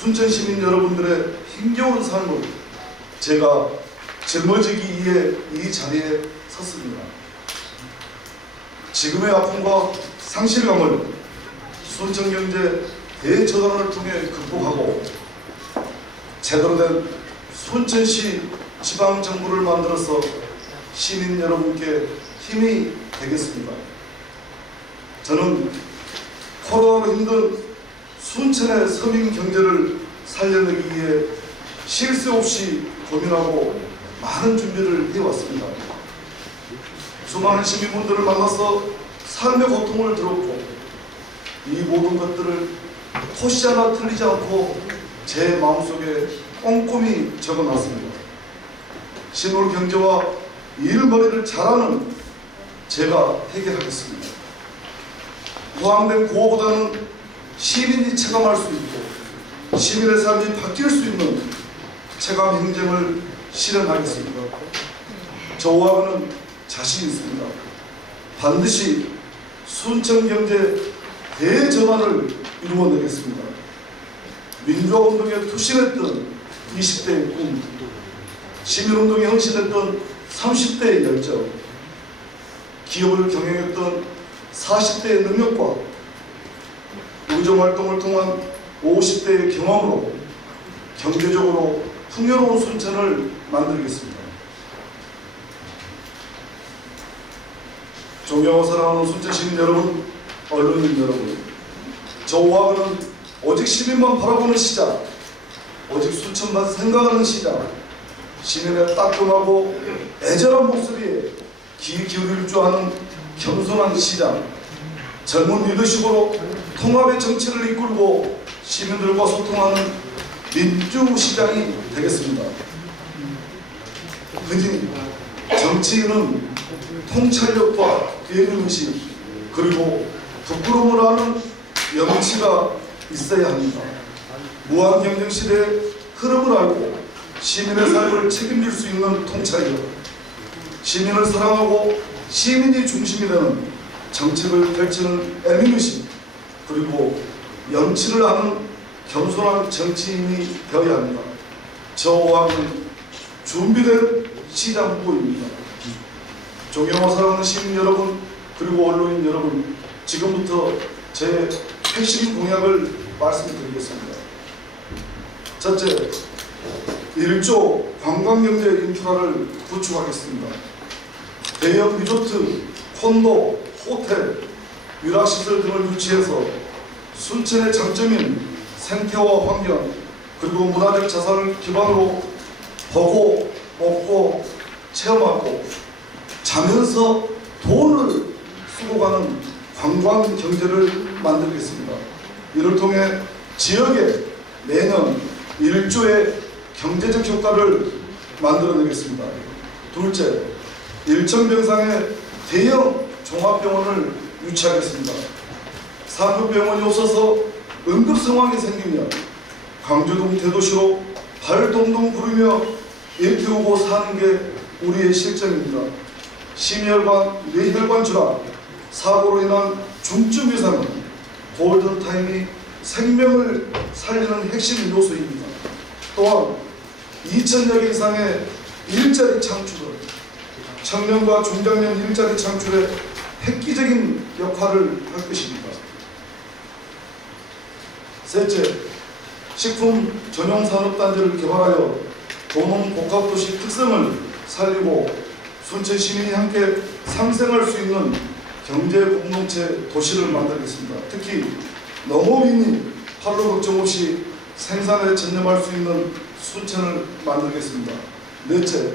순천 시민 여러분들의 힘겨운 삶을 제가 짊어지기 위해 이 자리에 섰습니다. 지금의 아픔과 상실감을 순천경제 대전환을 통해 극복하고 제대로 된 순천시 지방정부를 만들어서 시민 여러분께 힘이 되겠습니다. 저는 코로나로 힘든 순천의 서민 경제를 살려내기 위해 쉴 새 없이 고민하고 많은 준비를 해왔습니다. 수많은 시민분들을 만나서 삶의 고통을 들었고 이 모든 것들을 토시 하나 틀리지 않고 제 마음속에 꼼꼼히 적어놨습니다. 시골 경제와 일머리를 잘하는 제가 해결하겠습니다. 포함된 구호보다는 시민이 체감할 수 있고 시민의 삶이 바뀔 수 있는 체감 행정을 실현하겠습니다. 저하고는 자신 있습니다. 반드시 순천경제 대전환을 이루어내겠습니다. 민주화운동에 투신했던 20대의 꿈, 시민운동에 헌신했던 30대의 열정, 기업을 경영했던 40대의 능력과 의정활동을 통한 50대의 경험으로 경제적으로 풍요로운 순천을 만들겠습니다. 존경하고 사랑하는 순천시민 여러분, 언론인 여러분, 저하고는 오직 시민만 바라보는 시장, 오직 순천만 생각하는 시장, 시민의 따끔하고 애절한 목소리에 귀 기울일 줄 아는 겸손한 시장, 젊은 리더십으로 통합의 정치를 이끌고 시민들과 소통하는 민주시장이 되겠습니다. 흔히 정치인은 통찰력과 계획의식 그리고 부끄러움을 아는 염치가 있어야 합니다. 무한경쟁 시대의 흐름을 알고 시민의 삶을 책임질 수 있는 통찰력, 시민을 사랑하고 시민이 중심이 되는 정책을 펼치는 애민의식, 그리고 염치를 아는 겸손한 정치인이 되어야 합니다. 저와는 준비된 시장 후보입니다. 존경하고 사랑하는 시민 여러분, 그리고 언론인 여러분, 지금부터 제 핵심 공약을 말씀드리겠습니다. 첫째, 1조 관광경제 인프라를 구축하겠습니다. 대형 리조트, 콘도, 호텔, 유락시설 등을 유치해서 순천의 장점인 생태와 환경 그리고 문화적 자산을 기반으로 보고, 먹고, 체험하고 자면서 돈을 쓰고 가는 관광 경제를 만들겠습니다. 이를 통해 지역에 매년 1조의 경제적 효과를 만들어내겠습니다. 둘째, 일천병상의 대형 종합병원을 유치하겠습니다. 산부병원이 없어서 응급 상황이 생기면 광주동 대도시로 발동동 부르며 일 태우고 사는 게 우리의 실정입니다. 심혈관, 뇌혈관 질환, 사고로 인한 중증 이상은 골든타임이 생명을 살리는 핵심 요소입니다. 또한 2,000여 개 이상의 일자리 창출은 청년과 중장년 일자리 창출에 획기적인 역할을 할 것입니다. 셋째, 식품 전용 산업단지를 개발하여 도농복합도시 특성을 살리고 순천 시민이 함께 상생할 수 있는 경제 공동체 도시를 만들겠습니다. 특히 농업인이 팔로 걱정 없이 생산에 전념할 수 있는 순천을 만들겠습니다. 넷째,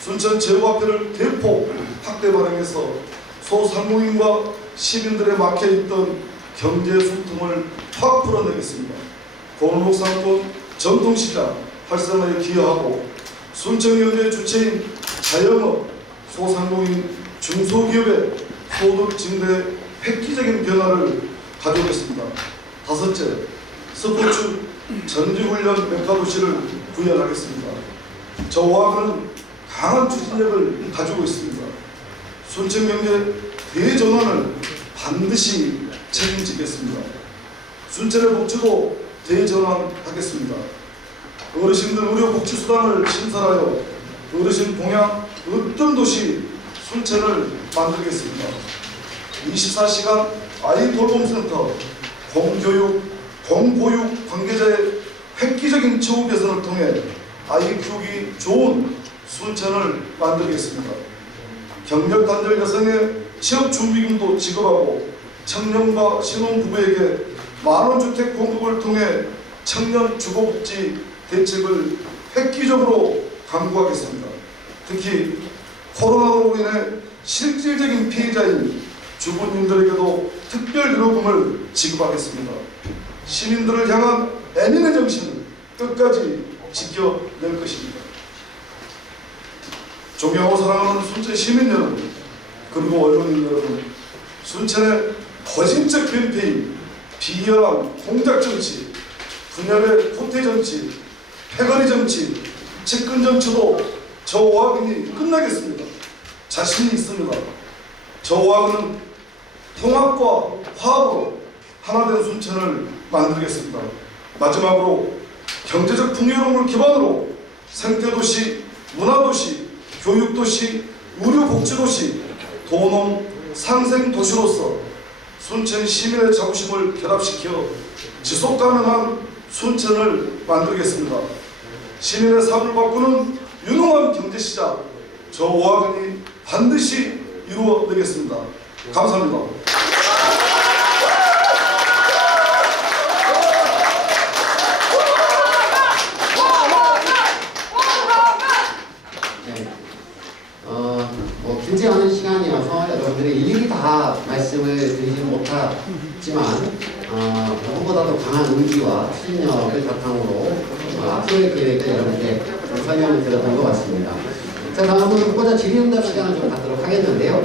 순천 제휴화폐를 대폭 확대 발행해서 소상공인과 시민들의 막혀있던 경제 숨통을 확 풀어내겠습니다. 골목상권 전통시장 활성화에 기여하고 순천경제 주체인 자영업, 소상공인, 중소기업의 소득 증대에 획기적인 변화를 가져오겠습니다. 다섯째, 스포츠 전지훈련 메카도시를 구현하겠습니다. 저와는 강한 추진력을 가지고 있습니다. 순천경제 대전환을 반드시 책임지겠습니다. 순천의 복지도 대전환하겠습니다. 어르신들 의료복지수단을 신설하여 어르신 봉양 으뜸 도시 순천을 만들겠습니다. 24시간 아이 돌봄센터, 공교육, 공보육 관계자의 획기적인 처우 개선을 통해 아이 키우기 좋은 순천을 만들겠습니다. 경력 단절 여성의 취업 준비금도 지급하고 청년과 신혼부부에게 만원 주택 공급을 통해 청년 주거복지 대책을 획기적으로 강구하겠습니다. 특히 코로나로 인해 실질적인 피해자인 주부님들에게도 특별 위로금을 지급하겠습니다. 시민들을 향한 애민의 정신을 끝까지 지켜낼 것입니다. 존경하고 사랑하는 순천 시민 여러분, 그리고 언론인 여러분, 순천의 거짓적 캠페인, 비열한 공작정치, 분열의 후퇴정치, 패거리 정치, 측근정치도 저 오하근이 끝나겠습니다. 자신이 있습니다. 저 오하근은 통합과 화합으로 하나된 순천을 만들겠습니다. 마지막으로 경제적 풍요로움을 기반으로 생태도시, 문화도시, 교육도시, 의료복지도시, 도농 상생도시로서 순천 시민의 자부심을 결합시켜 지속가능한 순천을 만들겠습니다. 시민의 삶을 바꾸는 유능한 경제시작, 저 오하근이 반드시 이루어내겠습니다. 감사합니다. 길지 않은 시간이어서 여러분들이 일일이 다 말씀을 드리지는 못하지만 누구보다도 강한 의지와 추진력을 바탕으로 앞으로의 계획을 여러분께 설명을 드렸던 것 같습니다. 자, 다음은 후보자 질의응답 시간을 좀 갖도록 하겠는데요.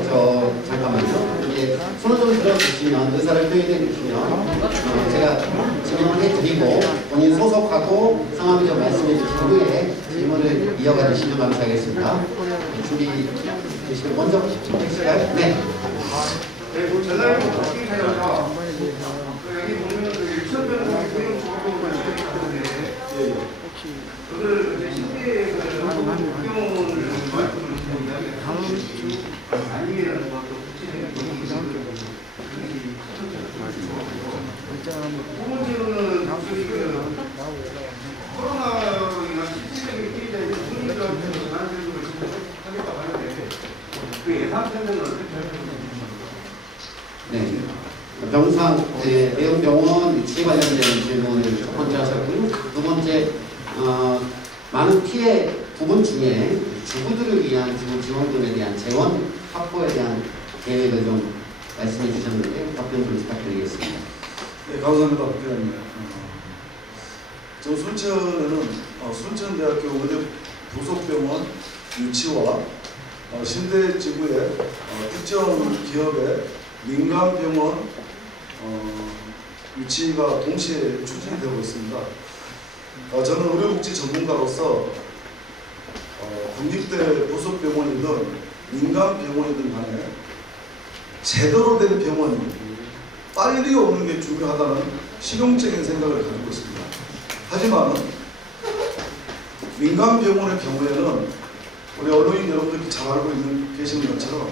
잠깐만요. 이게 손을 좀 들어주시면, 의사를 표현해 주시면 제가 질문을 해드리고 본인 소속하고 성함 좀 말씀해 주신 후에 질문을 이어가 주시면 감사하겠습니다. 준비되시면 먼저 해주실까요? 네. 네, 전화를 받기 전에서 여기 보면 유천변호사 교육 조합법을 만들었는데 그걸 이제 신대에 국경을 말씀을 아니라는 것도 구체적인 얘기를 두 번째로는 코로나로 인한 실질적인 피해자의 국민들한테 전환제도를 하겠다고 하는데 그 예산 편성은 어떻게 하셨습니까? 네. 병상 대형병원 위치 관련된 질문을 첫 번째 하셨고요. 두 번째, 많은 피해 부분 중에 주부들을 위한 주부 지원금에 대한 재원 확보에 대한 계획을 좀 말씀해 주셨는데 답변 좀 부탁드리겠습니다. 네, 감사합니다. 부회장님. 저 순천에는 순천대학교 의대 부속병원 유치와 신대 지구의 특정 기업의 민간병원 유치가 동시에 추진되고 있습니다. 저는 의료복지 전문가로서 국립대 부속병원이든 민간병원이든 간에 제대로 된 병원이 빨리 오는 게 중요하다는 실용적인 생각을 가지고 있습니다. 하지만 민간병원의 경우에는 우리 언론인 여러분들이 잘 알고 계시는 것처럼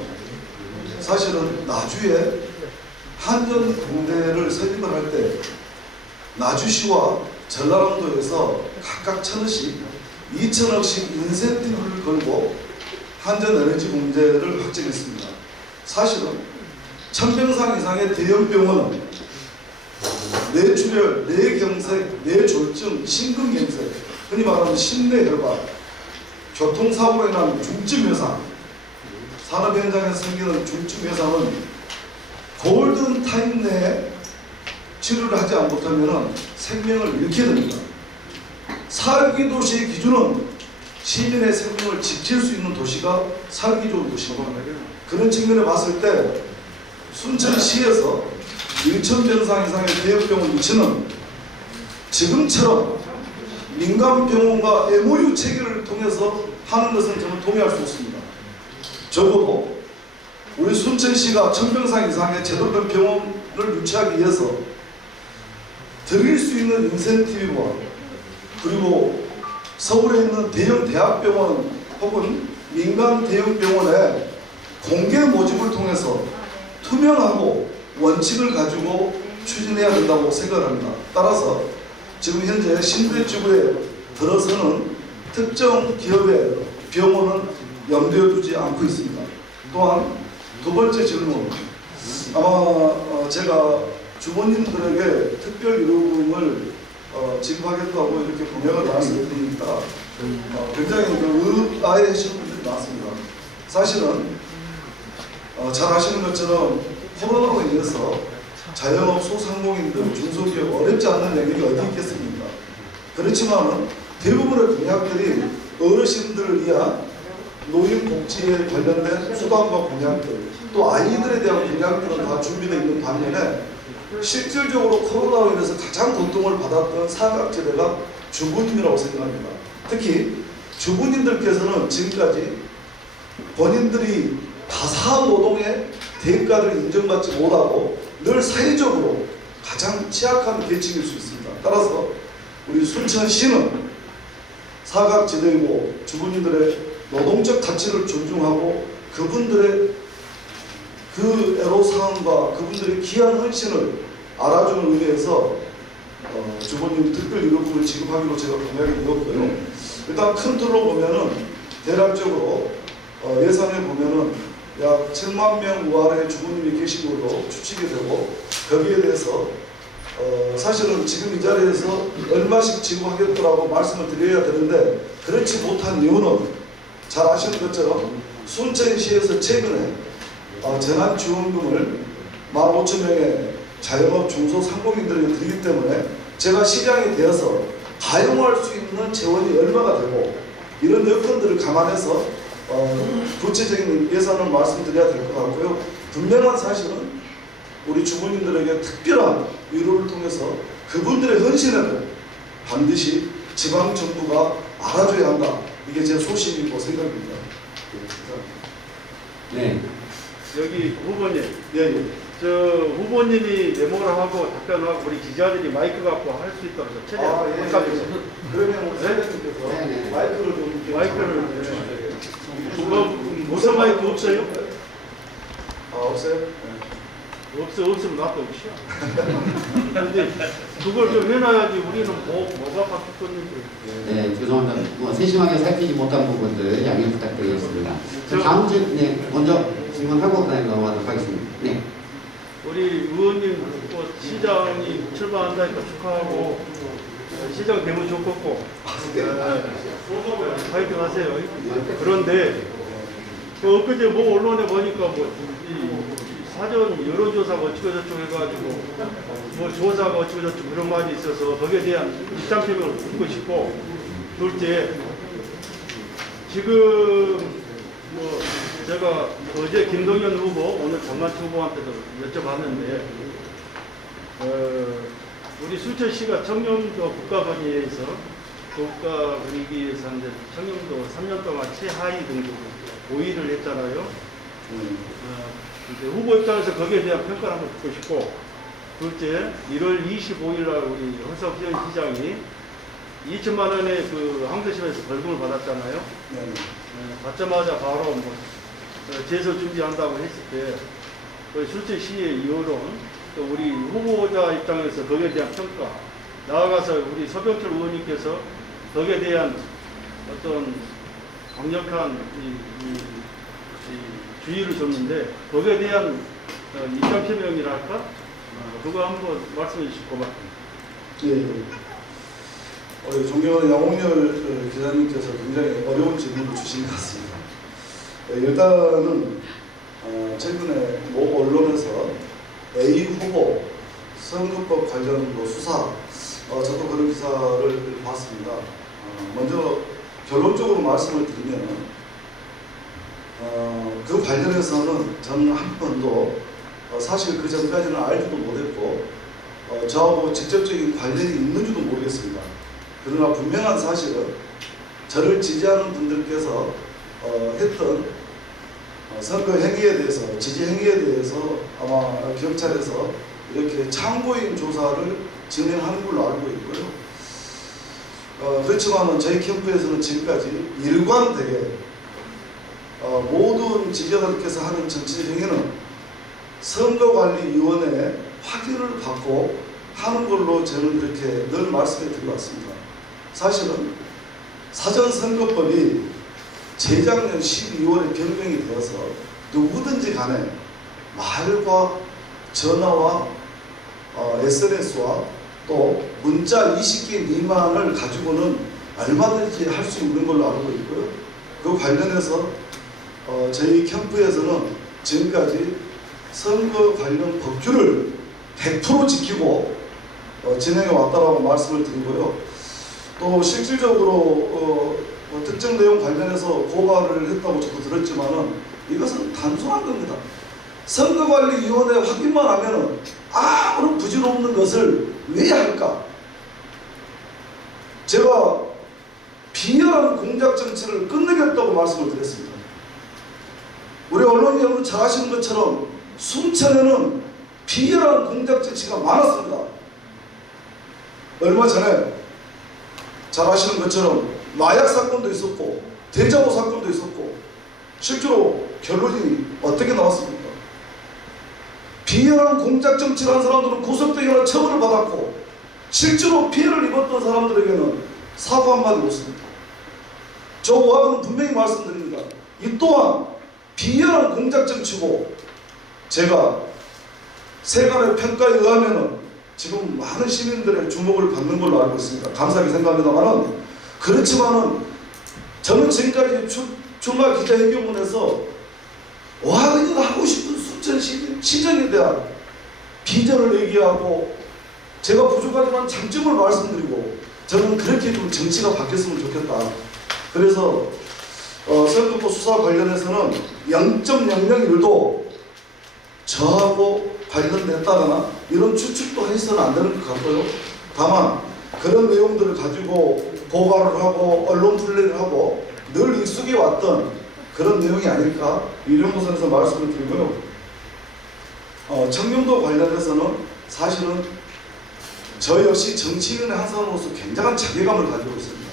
사실은 나주에 한전공대를 설립을 할 때 나주시와 전라남도에서 각각 1,000억씩 2,000억씩 인센티브를 걸고 한전에너지공대를 확정했습니다. 사실은 1,000병상 이상의 대형병원은 뇌출혈, 뇌경색, 뇌졸중, 심근경색, 흔히 말하는 심뇌혈관, 교통사고로 인한 중증 외상, 산업 현장에서 생기는 중증 외상은 골든 타임 내에 치료를 하지 못하면 생명을 잃게 됩니다. 살기 도시의 기준은 시민의 생명을 지킬 수 있는 도시가 살기 좋은 도시입니다. 그런 측면에 봤을 때 순천시에서 1,000병상 이상의 대형병원 유치는 지금처럼 민간병원과 MOU 체결을 통해서 하는 것은 저는 동의할 수 없습니다. 적어도 우리 순천시가 1,000병상 이상의 제대로 된 병원을 유치하기 위해서 드릴 수 있는 인센티브와 그리고 서울에 있는 대형 대학병원 혹은 민간 대형 병원의 공개 모집을 통해서 투명하고 원칙을 가지고 추진해야 된다고 생각합니다. 따라서 지금 현재 신대지구에 들어서는 특정 기업의 병원은 염두에 두지 않고 있습니다. 또한 두 번째 질문, 아마 제가 주부님들에게 특별 의료금을 지급하겠다고 이렇게 공약을 나왔으니까 굉장히 의아해하시는 분들이 많습니다. 사실은 잘 아시는 것처럼 코로나로 인해서 자영업 소상공인들, 중소기업 어렵지 않는 영역이 어디 있겠습니까? 그렇지만 대부분의 공약들이 어르신들을 위한 노인복지에 관련된 수단과 공약들, 또 아이들에 대한 공약들은 다 준비되어 있는 반면에 실질적으로 코로나로 인해서 가장 고통을 받았던 사각지대가 주부님이라고 생각합니다. 특히 주부님들께서는 지금까지 본인들이 가사 노동의 대가를 인정받지 못하고 늘 사회적으로 가장 취약한 계층일 수 있습니다. 따라서 우리 순천시는 사각지대이고 주부님들의 노동적 가치를 존중하고 그분들의 그 애로사항과 그분들의 귀한 헌신을 알아주는 의미에서 주부님 특별의료금을 지급하기로 제가 공약이 되었고요. 일단 큰 틀로 보면은 대략적으로 예산에 보면은 약 7만 명 우하의 주부님이 계신 걸로 추측이 되고 거기에 대해서 사실은 지금 이 자리에서 얼마씩 지급하겠다고 말씀을 드려야 되는데 그렇지 못한 이유는 잘 아시는 것처럼 순천시에서 최근에 재난지원금을 15,000명의 자영업 중소상공인들에게 드리기 때문에 제가 시장이 되어서 가용할 수 있는 재원이 얼마가 되고 이런 여건들을 감안해서 구체적인 예산을 말씀드려야 될 것 같고요. 분명한 사실은 우리 주부님들에게 특별한 위로를 통해서 그분들의 헌신에도 반드시 지방정부가 알아줘야 한다. 이게 제 소신이고 생각입니다. 네. 여기 후보님, 예. 저 후보님이 메모를 하고 답변하고 우리 기자들이 마이크 갖고 할 수 있도록 최대한 예. 부탁드립니다. 그러면 우리 사장님께서 네. 마이크를 좀 이렇게 마이크를 그거 무슨 마이크 없어요? 없어요? 없으면 놔둬 오시오. 근데 그걸 좀 해놔야지 우리는 뭐가 바뀌었는지. 네, 죄송합니다. 뭐 세심하게 살피지 못한 부분들 양해 부탁드리겠습니다. 다음 네, 먼저 질문하고 그다음에 넘어가도록 하겠습니다. 네. 우리 의원님 시장이 출마한다니까 축하하고 시장 되면 좋겠고 파이팅 하세요. 그런데 엊그제 뭐 언론에 보니까 이 사전 여론조사가 어찌고저쩌고 해가지고 뭐 조사가 어찌고저쩌고 그런 말이 있어서 거기에 대한 입장 표명을 듣고 싶고, 둘째, 지금 뭐 제가 어제 김동연 후보, 오늘 장관치 후보한테도 여쭤봤는데 우리 순천시가 청렴도 국가건의에서 국가분위기에서 이제 청렴도 3년 동안 최하위 등급 5위를 했잖아요. 이제 후보 입장에서 거기에 대한 평가를 한번 듣고 싶고, 둘째, 1월 25일 날 우리 허석현 시장이 2천만 원의 그 항저심에서 벌금을 받았잖아요. 네. 받자마자 바로 뭐 제소 준비한다고 했을 때 순천시의 여론, 또 우리 후보자 입장에서 거기에 대한 평가, 나아가서 우리 서병철 의원님께서 거기에 대한 어떤 강력한 주의를 줬는데 거기에 대한 입장 표명이랄까? 그거 한번 말씀해 주실 것 같아요. 예. 우리 존경하는 양홍열 기자님께서 굉장히 어려운 질문을 주신 것 같습니다. 일단은 최근에 모 언론에서 A 후보 선거법 관련 수사, 저도 그런 기사를 봤습니다. 먼저 결론적으로 말씀을 드리면 그 관련해서는 저는 한 번도 사실 그 전까지는 알지도 못했고 저하고 직접적인 관련이 있는지도 모르겠습니다. 그러나 분명한 사실은 저를 지지하는 분들께서 했던 선거 행위에 대해서, 지지 행위에 대해서 아마 경찰에서 이렇게 참고인 조사를 진행하는 걸로 알고 있고요. 그렇지만 저희 캠프에서는 지금까지 일관되게 모든 지지자들께서 하는 정치 행위는 선거관리위원회의 확인을 받고 하는 걸로 저는 그렇게 늘 말씀해 드리고 왔습니다. 사실은 사전선거법이 재작년 12월에 변경이 되어서 누구든지 간에 말과 전화와 SNS와 또 문자 20개 미만을 가지고는 얼마든지 할 수 있는 걸로 알고 있고요. 그 관련해서 저희 캠프에서는 지금까지 선거 관련 법규를 100% 지키고 진행해 왔다라고 말씀을 드리고요. 또 실질적으로 특정 내용 관련해서 고발을 했다고 저도 들었지만은 이것은 단순한 겁니다. 선거관리위원회 확인만 하면은 아무런 부질없는 것을 왜 할까? 제가 비열한 공작 정치를 끝내겠다고 말씀을 드렸습니다. 우리 언론 여러분 잘 아시는 것처럼 순천에는 비열한 공작 정치가 많았습니다. 얼마 전에 잘 아시는 것처럼 마약 사건도 있었고 대자보 사건도 있었고 실제로 결론이 어떻게 나왔습니까? 비열한 공작 정치를 한 사람들은 구속되거나 처벌을 받았고 실제로 피해를 입었던 사람들에게는 사과 한마디 없습니다. 저와는 분명히 말씀드립니다. 이 또한 비열한 공작 정치고 제가 세간의 평가에 의하면은 지금 많은 시민들의 주목을 받는 걸로 알고 있습니다. 감사하게 생각합니다만은 그렇지만은 저는 지금까지 출마 기자회견문에서 와 그냥 하고 싶은 순천 시정에 대한 비전을 얘기하고 제가 부족하지만 장점을 말씀드리고 저는 그렇게 좀 정치가 바뀌었으면 좋겠다. 그래서 선거법 수사 관련해서는 0.001도 저하고 관련됐다거나 이런 추측도 해서는 안 되는 것 같고요. 다만 그런 내용들을 가지고 고발을 하고 언론 플레이를 하고 늘 익숙해 왔던 그런 내용이 아닐까 이 정도 선에서 말씀을 드리고요. 청렴도 관련해서는 사실은 저 역시 정치인의 한 사람으로서 굉장한 자괴감을 가지고 있습니다.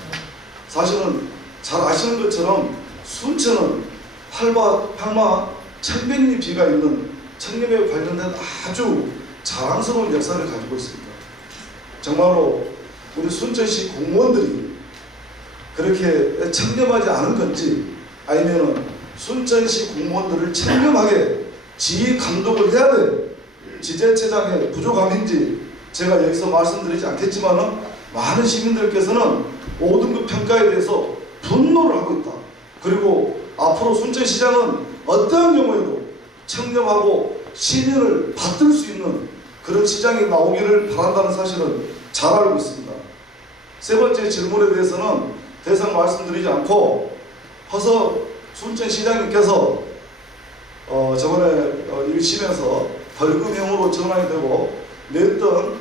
사실은 잘 아시는 것처럼 순천은 팔마 천백리 비가 있는 청렴에 관련된 아주 자랑스러운 역사를 가지고 있습니다. 정말로 우리 순천시 공무원들이 그렇게 청렴하지 않은 건지 아니면은 순천시 공무원들을 청렴하게 지휘 감독을 해야 될 지자체장의 부족함인지 제가 여기서 말씀드리지 않겠지만은 많은 시민들께서는 5등급 평가에 대해서 분노를 하고 있다. 그리고 앞으로 순천시장은 어떠한 경우에도 청렴하고 시민을 받들 수 있는 그런 시장이 나오기를 바란다는 사실은 잘 알고 있습니다. 세 번째 질문에 대해서는 더 이상 말씀드리지 않고 허서 순천시장님께서 저번에 1심에서 벌금형으로 전환이 되고 냈던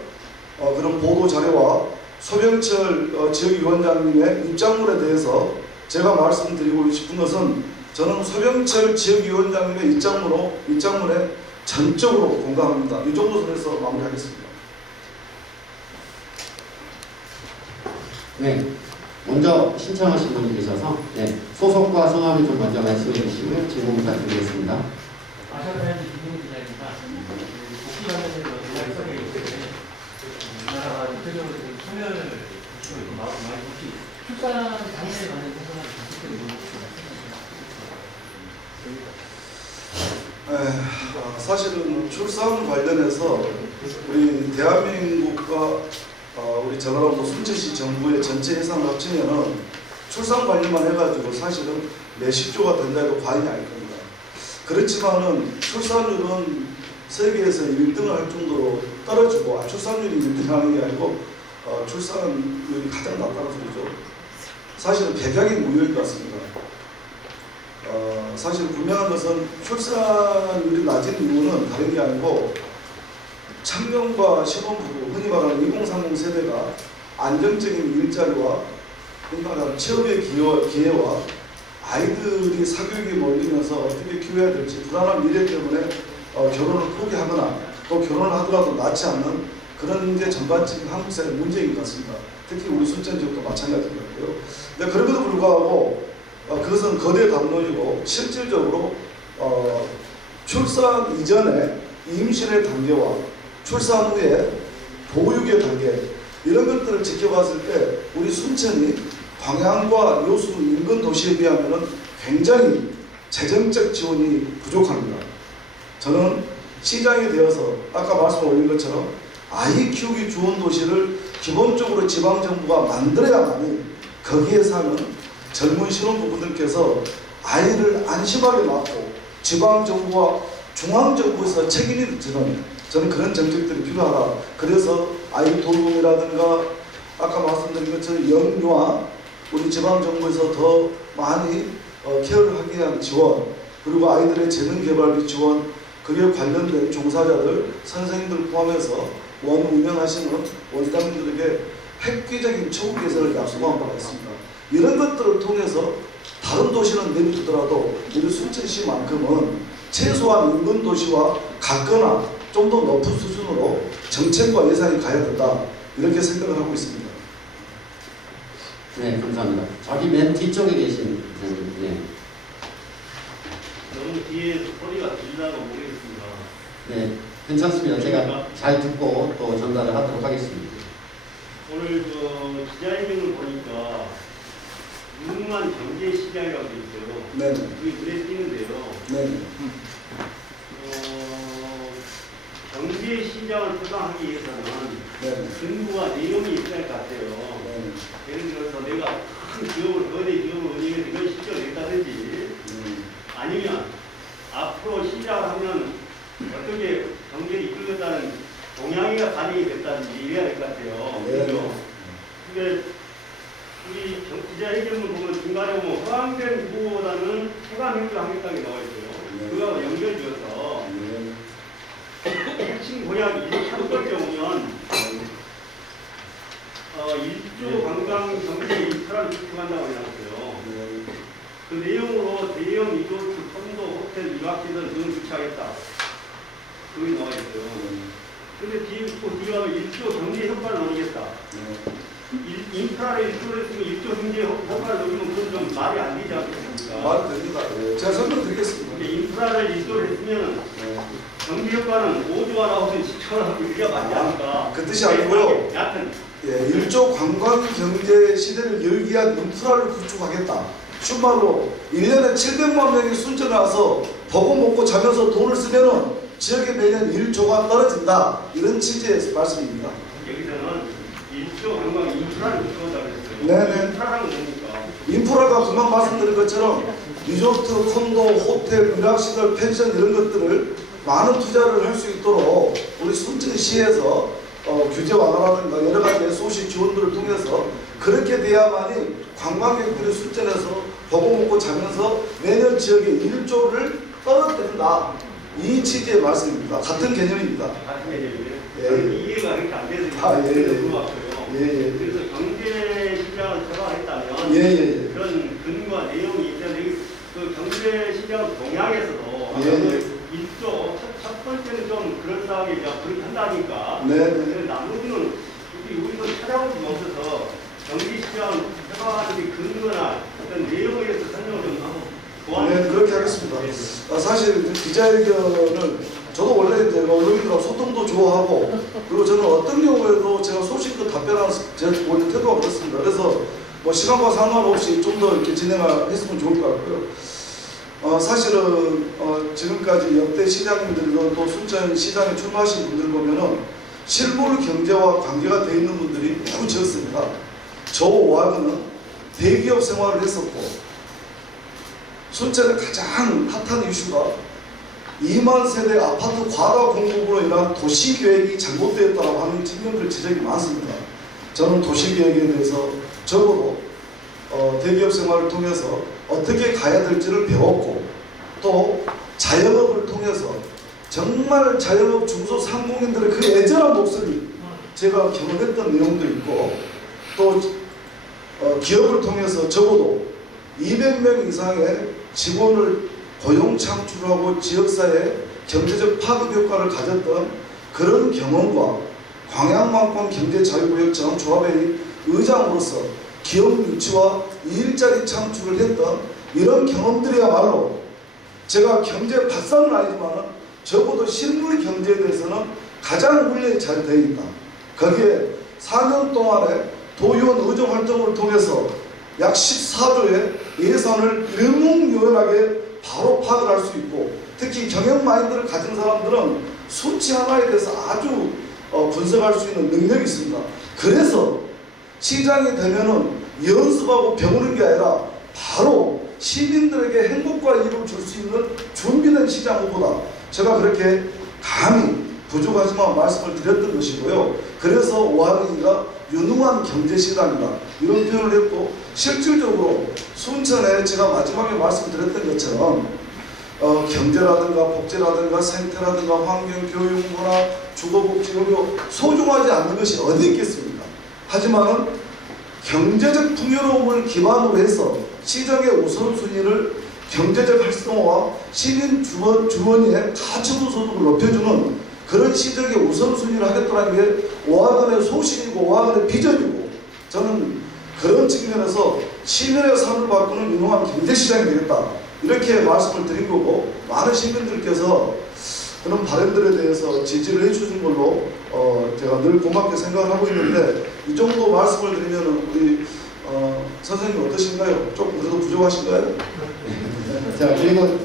그런 보도 자료와 소병철 지역위원장님의 입장문에 대해서 제가 말씀드리고 싶은 것은 저는 소병철 지역위원장님의 입장문에 전적으로 공감합니다. 이 정도 선에서 마무리하겠습니다. 네, 먼저 신청하신 분이 계셔서 소속과 성함을 좀 먼저 말씀해 주시고요. 질문 부탁드리겠습니다. 아시아타임즈 김동훈 기자입니다. 복귀 관련해서 연락이 섞여 있는데 우리나라가 대표적으로 지금 참여를 주시고 있고 많이 혹시 출산 장애에 관한 생각을 적극적으로 물어보시죠. 사실은 출산 관련해서 우리 대한민국과 우리 전라도 순천시 정부의 전체 예산을 합치면은 출산 관리만 해가지고 사실은 몇십조가 된다 해도 과언이 아닐 겁니다. 그렇지만은 출산율은 세계에서 1등을 할 정도로 떨어지고 출산율이 1등하는 게 아니고 출산율이 가장 낮다는 소리죠. 사실은 백약이 무효인 것 같습니다. 사실 분명한 것은 출산율이 낮은 이유는 다른 게 아니고 청년과 신혼부부, 흔히 말하는 2030 세대가 안정적인 일자리와 흔히 말하는 취업의 기회와 아이들이 사교육에 몰리면서 어떻게 키워야 될지 불안한 미래 때문에 결혼을 포기하거나 또 결혼을 하더라도 낳지 않는 그런 게 전반적인 한국 사회 문제인 것 같습니다. 특히 우리 순천 지역도 마찬가지인 것 같고요. 근데 그럼에도 불구하고 그것은 거대 담론이고 실질적으로 출산 이전에 임신의 단계와 출산 후에 보육의 단계 이런 것들을 지켜봤을 때 우리 순천이 광양과 요수 인근 도시에 비하면 굉장히 재정적 지원이 부족합니다. 저는 시장이 되어서 아까 말씀 올린 것처럼 아이 키우기 좋은 도시를 기본적으로 지방정부가 만들어야만이 거기에 사는 젊은 신혼부부들께서 아이를 안심하게 낳고 지방정부와 중앙정부에서 책임이 지는 저는 그런 정책들이 필요하다. 그래서 아이 돌봄이라든가 아까 말씀드린 것처럼 영유아 우리 지방정부에서 더 많이 케어를 하기 위한 지원 그리고 아이들의 재능개발비 지원 그에 관련된 종사자들 선생님들 포함해서 원 운영하시는 원장님들에게 획기적인 처우 개선을 약속한 바가 있습니다. 이런 것들을 통해서 다른 도시는 내비두더라도 우리 순천시만큼은 최소한 인근 도시와 같거나 좀 더 높은 수준으로 정책과 예산이 가야 된다 이렇게 생각을 하고 있습니다. 네, 감사합니다. 저기 맨 뒤쪽에 계신 선생님. 네. 너무 뒤에서 소리가 들리다가 모르겠습니다. 네, 괜찮습니다. 제가 잘 듣고 또 전달을 하도록 하겠습니다. 오늘 기자회견을 보니까 유능한 경제 시장이라고 돼 있어요. 네, 그게 눈에 띄는데요. 네, 경제 시장을 표방하기 위해서는 네, 근거와 내용이 있어야 할 것 같아요. 네, 예를 들어서 내가 큰 기업을 거대 기업을 운영해서 이런 실적을 냈다든지 아니면 앞으로 시작을 하면 어떻게 경제를 이끌겠다는 동향이가 반영이 됐다든지 이래야 될 것 같아요. 네. 그죠? 근데 우리 기자회견을 보면 중간에 뭐 허황된 후보보다는 호감행위를 하겠다는 게 나와 있어요. 네. 그거하고 연결지어서 핵심 공약 첫 번째 보면 1조 관광 경제 인프라를 구축한다고 해놨어요. 그 내용으로 대형 리조트, 콘도, 호텔, 유학시설 등을 유치하겠다. 그게 나와 있어요. 근데 뒤에 가면 1조 경제 효과를 노리겠다. 인프라를 1조를 했으면 1조 경제 효과를 노리면 그건 좀 말이 안 되지 않겠습니까? 말 됩니다. 제가 설명드리겠습니다. 근데 인프라를 1조를 했으면 경제 효과는 5조가 나오든 10조가 나오든 이게 맞지 않을까? 그 뜻이 아니고요. 얕은. 예, 1조 관광 경제 시대를 열기 위한 인프라를 구축하겠다. 춘말로 1년에 700만 명이 순천에 와서 보고 먹고 자면서 돈을 쓰면은 지역에 매년 1조가 떨어진다. 이런 취지의 말씀입니다. 여기서는 1조 관광 인프라를 구축한다고 했어요. 네네. 인프라는 뭡니까? 인프라가 금방 말씀드린 것처럼 리조트, 콘도, 호텔, 유락시설, 펜션 이런 것들을 많은 투자를 할 수 있도록 우리 순천시에서 규제 완화라든가 여러 가지 소시 지원들을 통해서 그렇게 돼야만이 관광객들이 순천에서 보고 먹고 자면서 매년 지역에 1조를 떨어뜨린다. 이 취지의 말씀입니다. 같은 개념입니다. 같은 개념이에요. 예. 이해가 그렇게 안 돼서 아, 예, 예. 물어봤어요. 예. 그래서 경제 시장을 개발했다면 예. 그런 근거와 내용이 있는데 그 경제 시장 동향에서도 예. 1조 첫 번째는 좀 그럴싸하게 그렇게 한다니까. 네. 근데 나머지는 우리도 찾아보지 못해서 경제 시장 개발하는 게 근거나 어떤 내용에 대해서 설명을 좀 하고 네, 그렇게 하겠습니다. 사실 기자회견을 저도 원래 이제 언론인들하고 소통도 좋아하고 그리고 저는 어떤 경우에도 제가 소식도 답변하는 제 원래 태도가 그렇습니다. 그래서 뭐 시간과 상관없이 좀 더 이렇게 진행을 했으면 좋을 것 같고요. 사실은 지금까지 역대 시장님들이나 또 순천 시장에 출마하신 분들 보면은 실물 경제와 관계가 되어 있는 분들이 매우 적습니다. 저와는 대기업 생활을 했었고 순천의 가장 핫한 이슈가 2만 세대 아파트 과다 공급으로 인한 도시계획이 잘못되었다고 하는 측면들 지적이 많습니다. 저는 도시계획에 대해서 적어도 대기업 생활을 통해서 어떻게 가야 될지를 배웠고 또 자영업을 통해서 정말 자영업 중소상공인들의 그 애절한 목소리 제가 경험했던 내용도 있고 또 기업을 통해서 적어도 200명 이상의 직원을 고용 창출하고 지역사회에 경제적 파급 효과를 가졌던 그런 경험과 광양만권 경제자유구역청 조합의 의장으로서 기업 유치와 일자리 창출을 했던 이런 경험들이야말로 제가 경제 박사는 아니지만 적어도 실물 경제에 대해서는 가장 훈련이 잘 되어 있다. 거기에 4년 동안에 도의원 의정 활동을 통해서 약 14조의 예산을 일목요연하게 바로 파악을 할 수 있고, 특히 경영 마인드를 가진 사람들은 수치 하나에 대해서 아주 분석할 수 있는 능력이 있습니다. 그래서 시장이 되면은 연습하고 배우는 게 아니라 바로 시민들에게 행복과 이익을 줄 수 있는 준비된 시장 후보다. 제가 그렇게 감히 부족하지만 말씀을 드렸던 것이고요. 그래서 오하영이가 유능한 경제시장이다 이런 표현을 했고, 실질적으로 순천에 제가 마지막에 말씀드렸던 것처럼 경제라든가 복지라든가 생태라든가 환경, 교육, 문화, 주거복지, 의료 소중하지 않는 것이 어디 있겠습니까? 하지만은 경제적 풍요로움을 기반으로 해서 시정의 우선순위를 경제적 활성화와 시민 주머니의 가처분 소득을 높여주는 그런 시정의 우선순위를 하겠다는 게 오하건의 소신이고 오하건의 비전이고, 저는 그런 측면에서 시민의 삶을 바꾸는 유능한 경제시장이 되겠다 이렇게 말씀을 드린 거고, 많은 시민들께서 그런 발언들에 대해서 지지를 해주신 걸로 제가 늘 고맙게 생각을 하고 있는데, 이 정도 말씀을 드리면 우리 선생님 어떠신가요? 조금 그래도 부족하신가요? 자, 그리고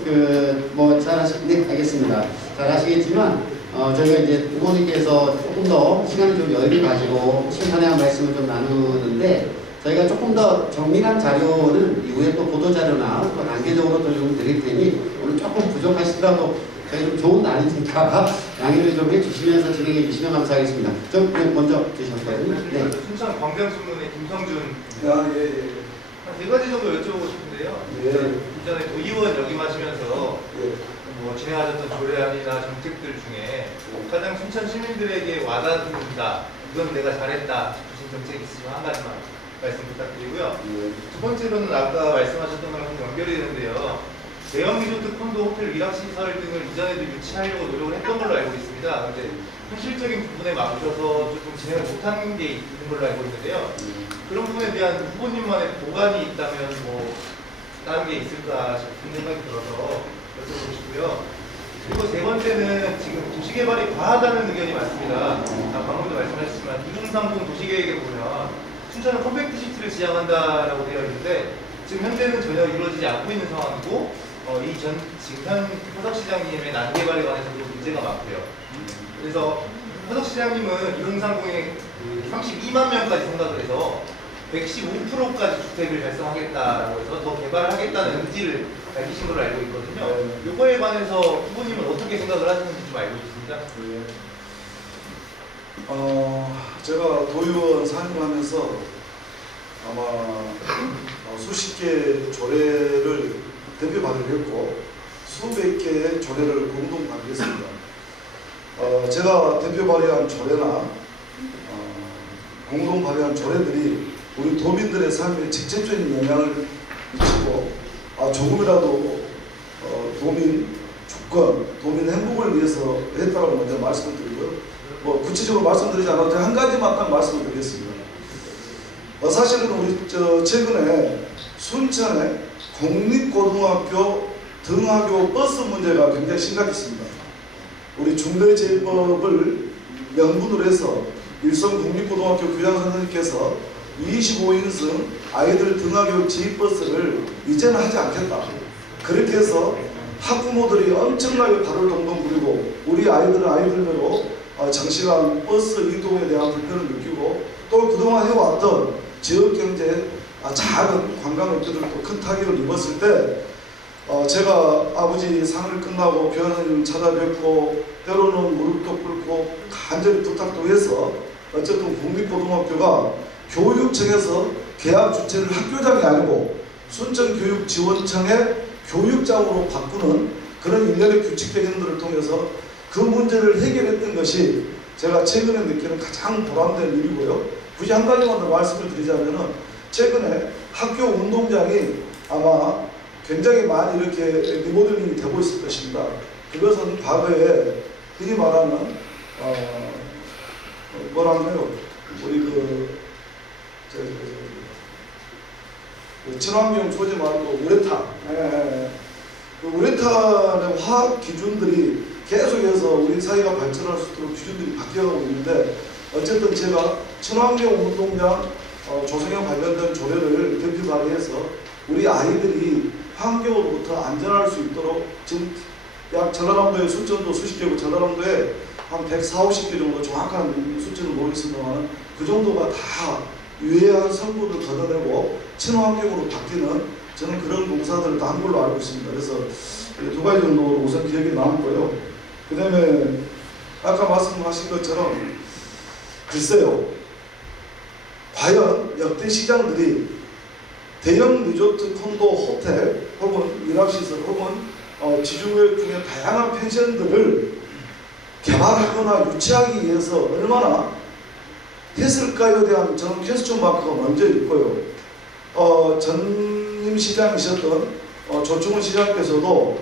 네, 알겠습니다. 잘 아시겠지만 저희가 이제 후보님께서 조금 더 시간을 좀 여유를 가지고 심산한 말씀을 좀 나누는데, 저희가 조금 더 정밀한 자료는 이후에 또 보도 자료나 또 단계적으로 또 좀 드릴 테니 오늘 조금 부족하시더라도 저희 좀 좋은 날이니까 양해를 좀 해주시면서 진행해 주시면 감사하겠습니다. 좀 먼저 주셨거든요. 네. 순천 광장신문의 김성준. 예. 한 3가지 정도 여쭤보고 싶은데요. 예. 이전에 도의원 역임하시면서 예. 진행하셨던 조례안이나 정책들 중에 가장 순천 시민들에게 와닿는다, 이건 내가 잘했다 싶으신 정책 있으시면 한 가지만 말씀 부탁드리고요. 두 번째로는 아까 말씀하셨던 거랑 좀 연결이 되는데요. 대형 리조트, 콘도, 호텔, 위락시설 등을 이전에도 유치하려고 노력을 했던 걸로 알고 있습니다. 근데 현실적인 부분에 맞춰서 조금 진행을 못한 게 있는 걸로 알고 있는데요. 그런 부분에 대한 후보님만의 보관이 있다면 다른 게 있을까 싶은 생각이 들어서 여쭤보고 싶고요. 그리고 세 번째는 지금 도시개발이 과하다는 의견이 많습니다. 방금도 말씀하셨지만 이중상공 도시계획에 보면 순천은 컴팩트 시티를 지향한다라고 되어 있는데, 지금 현재는 전혀 이루어지지 않고 있는 상황이고, 지금 현 허석시장님의 난개발에 관해서도 문제가 많고요. 그래서 허석시장님은 이중상공에 32만 명까지 생각을 해서 115%까지 주택을 달성하겠다라고 해서 더 개발을 하겠다는 의지를 밝히신 걸로 알고 있거든요. 이거에 관해서 후보님은 어떻게 생각을 하시는지 좀 알고 싶습니다. 제가 도의원 상임하면서 아마 수십 개의 조례를 대표 발의를 했고 수백 개의 조례를 공동 발의했습니다. 제가 대표 발의한 조례나 공동 발의한 조례들이 우리 도민들의 삶에 직접적인 영향을 미치고 조금이라도 도민 주권, 도민 행복을 위해서 했다고 먼저 말씀을 드리고요. 구체적으로 말씀드리지 않아도 한 가지만 딱 말씀을 드리겠습니다. 사실은 우리 최근에 순천에 공립고등학교 등하교 버스 문제가 굉장히 심각했습니다. 우리 중대재해법을 명분으로 해서 일선 국립고등학교 교장선생님께서 25인승 아이들 등하교 지입버스를 이제는 하지 않겠다. 그렇게 해서 학부모들이 엄청나게 발을 동동 부리고 우리 아이들은 아이들대로 장시간 버스 이동에 대한 불편을 느끼고, 또 그동안 해왔던 지역경제에 작은 관광업체들도 큰 타격을 입었을 때 제가 아버지 상을 끝나고 교장선생님 찾아뵙고 때로는 무릎도 꿇고 간절히 부탁도 해서 어쨌든 국립고등학교가 교육청에서 계약 주체를 학교장이 아니고 순천교육지원청의 교육장으로 바꾸는 그런 일련의 규칙적 행동을 통해서 그 문제를 해결했던 것이 제가 최근에 느끼는 가장 보람된 일이고요. 굳이 한 가지만 더 말씀을 드리자면은 최근에 학교 운동장이 아마 굉장히 많이 이렇게 리모델링이 되고 있을 것입니다. 그것은 과거에 흔히 말하는 뭐라고요? 우리 친환경 소재 말고 우레탄. 그 우레탄의 화학 기준들이 계속해서 우리 사회가 발전할 수 있도록 기준들이 바뀌어가고 있는데, 어쨌든 제가 친환경 운동장 조성에 관련된 조례를 대표 발의해서 우리 아이들이 환경으로부터 안전할 수 있도록, 지금 약 전라남도에 순천도 수십 개고 전라남도에 한 140, 50개 정도 정확한 숫자는 모르겠습니다만 그 정도가 다 유해한 성분을 걷어내고 친환경으로 바뀌는 저는 그런 공사들을 다 한 걸로 알고 있습니다. 그래서 두 가지 정도로 우선 기억에 남고요. 그 다음에 아까 말씀하신 것처럼 글쎄요, 과연 역대 시장들이 대형 리조트, 콘도, 호텔 혹은 일합시설 혹은 지중해 중에 다양한 펜션들을 개발하거나 유치하기 위해서 얼마나 했을까에 대한 저는 퀘스천 마크가 먼저 있고요. 전임 시장이셨던 조충훈 시장께서도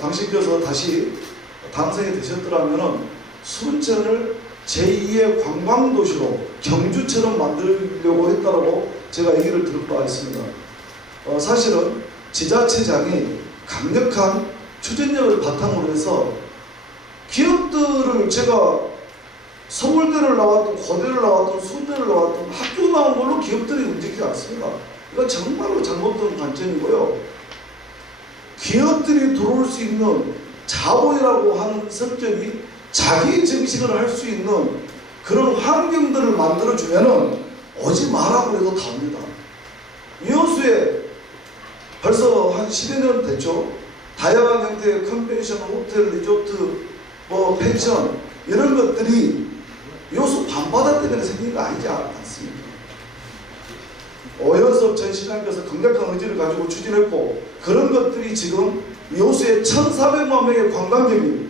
당신께서 다시 당선이 되셨더라면은 순천을 제2의 관광도시로 경주처럼 만들려고 했다고 제가 얘기를 들을 바가 있습니다. 사실은 지자체장이 강력한 추진력을 바탕으로 해서 기업들을, 제가 서울대를 나왔든 고대를 나왔든 순대를 나왔든 학교 나온 걸로 기업들이 움직이지 않습니다. 이건 정말로 잘못된 관점이고요. 기업들이 들어올 수 있는 자본이라고 하는 성격이 자기 정식을 할 수 있는 그런 환경들을 만들어주면은 오지 마라고 해도 다 옵니다. 여수에 벌써 한 10여 년 됐죠. 다양한 형태의 컨벤션, 호텔, 리조트, 펜션 이런 것들이 여수 밤바다 때문에 생긴 거 아니지 않습니까? 오연섭 전 시장께서 강력한 의지를 가지고 추진했고, 그런 것들이 지금 여수에 1,400만 명의 관광객이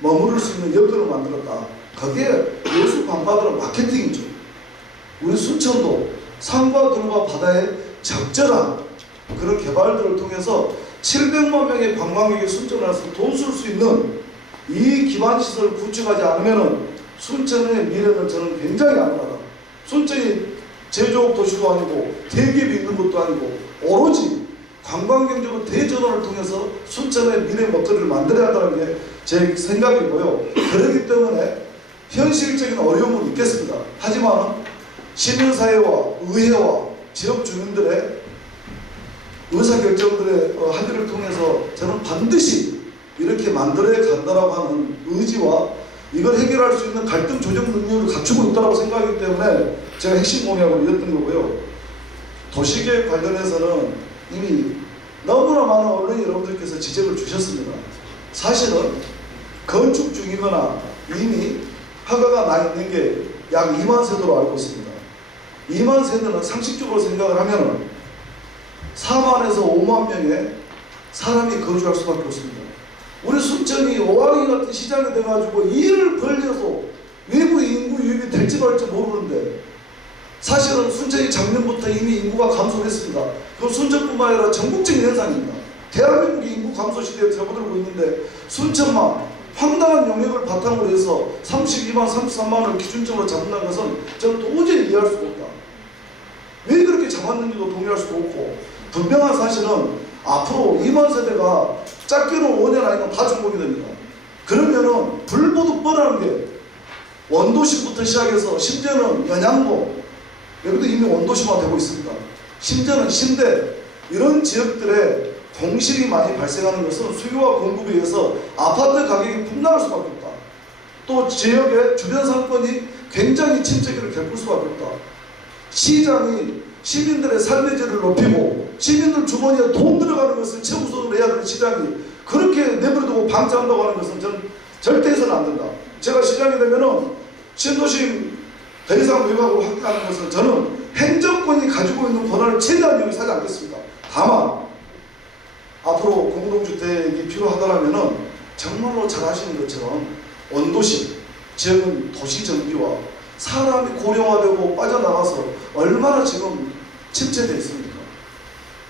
머무를 수 있는 여건을 만들었다. 그게 여수 밤바다의 마케팅이죠. 우리 순천도 산과 들과 바다에 적절한 그런 개발들을 통해서 700만 명의 관광객이 순천에 와서 돈 쓸 수 있는 이 기반시설을 구축하지 않으면 순천의 미래는 저는 굉장히 안전하다. 순천이 제조업 도시도 아니고 대기업이 있는 것도 아니고 오로지 관광경제로 대전환을 통해서 순천의 미래 먹거리를 만들어야 한다는 게 제 생각이고요. 그렇기 때문에 현실적인 어려움은 있겠습니다. 하지만 시민사회와 의회와 지역 주민들의 의사결정들의 합의를 통해서 저는 반드시 이렇게 만들어야 간다라고 하는 의지와 이걸 해결할 수 있는 갈등 조정 능력을 갖추고 있다고 생각하기 때문에 제가 핵심 공약을 이었던 거고요. 도시계획 관련해서는 이미 너무나 많은 언론 여러분들께서 지적을 주셨습니다. 사실은 건축 중이거나 이미 허가가 나 있는 게 약 2만 세대로 알고 있습니다. 2만 세대는 상식적으로 생각을 하면 4만에서 5만 명의 사람이 거주할 수밖에 없습니다. 우리 순천이 오하기 같은 시장이 돼가지고 일을 벌려서 외부 인구 유입이 될지 말지 모르는데, 사실은 순천이 작년부터 이미 인구가 감소했습니다. 그럼 순천뿐만 아니라 전국적인 현상입니다. 대한민국이 인구 감소 시대에 접어들고 있는데 순천만 황당한 용역을 바탕으로 해서 32만, 33만을 기준점으로 잡는다는 것은 저는 도저히 이해할 수가 없다. 왜 그렇게 잡았는지도 동의할 수도 없고, 분명한 사실은 앞으로 2만 세대가 짧게는 5년 아니면 다 중복이 됩니다. 그러면은 불보듯 뻔한 게 원도심부터 시작해서 심지어는 연양도, 여기도 이미 원도심화 되고 있습니다. 심지어는 신대, 이런 지역들에 공실이 많이 발생하는 것은 수요와 공급에 의해서 아파트 가격이 폭락할 수밖에 없다. 또 지역의 주변 상권이 굉장히 침체기를 겪을 수밖에 없다. 시장이 시민들의 삶의 질을 높이고 시민들 주머니에 돈 들어가는 것을 최우선으로 해야 되는 시장이 그렇게 내버려두고 방치한다고 하는 것은 저는 절대 해서는 안 된다. 제가 시장이 되면은 신도심 더 이상 외곽으로 확대하는 것은 저는 행정권이 가지고 있는 권한을 최대한 이용하지 않겠습니다. 다만 앞으로 공동주택이 필요하다라면은 정말로 잘 아시는 것처럼 원도심, 지역은 도시 정비와 사람이 고령화되고 빠져나가서 얼마나 지금 침체되어 있습니까?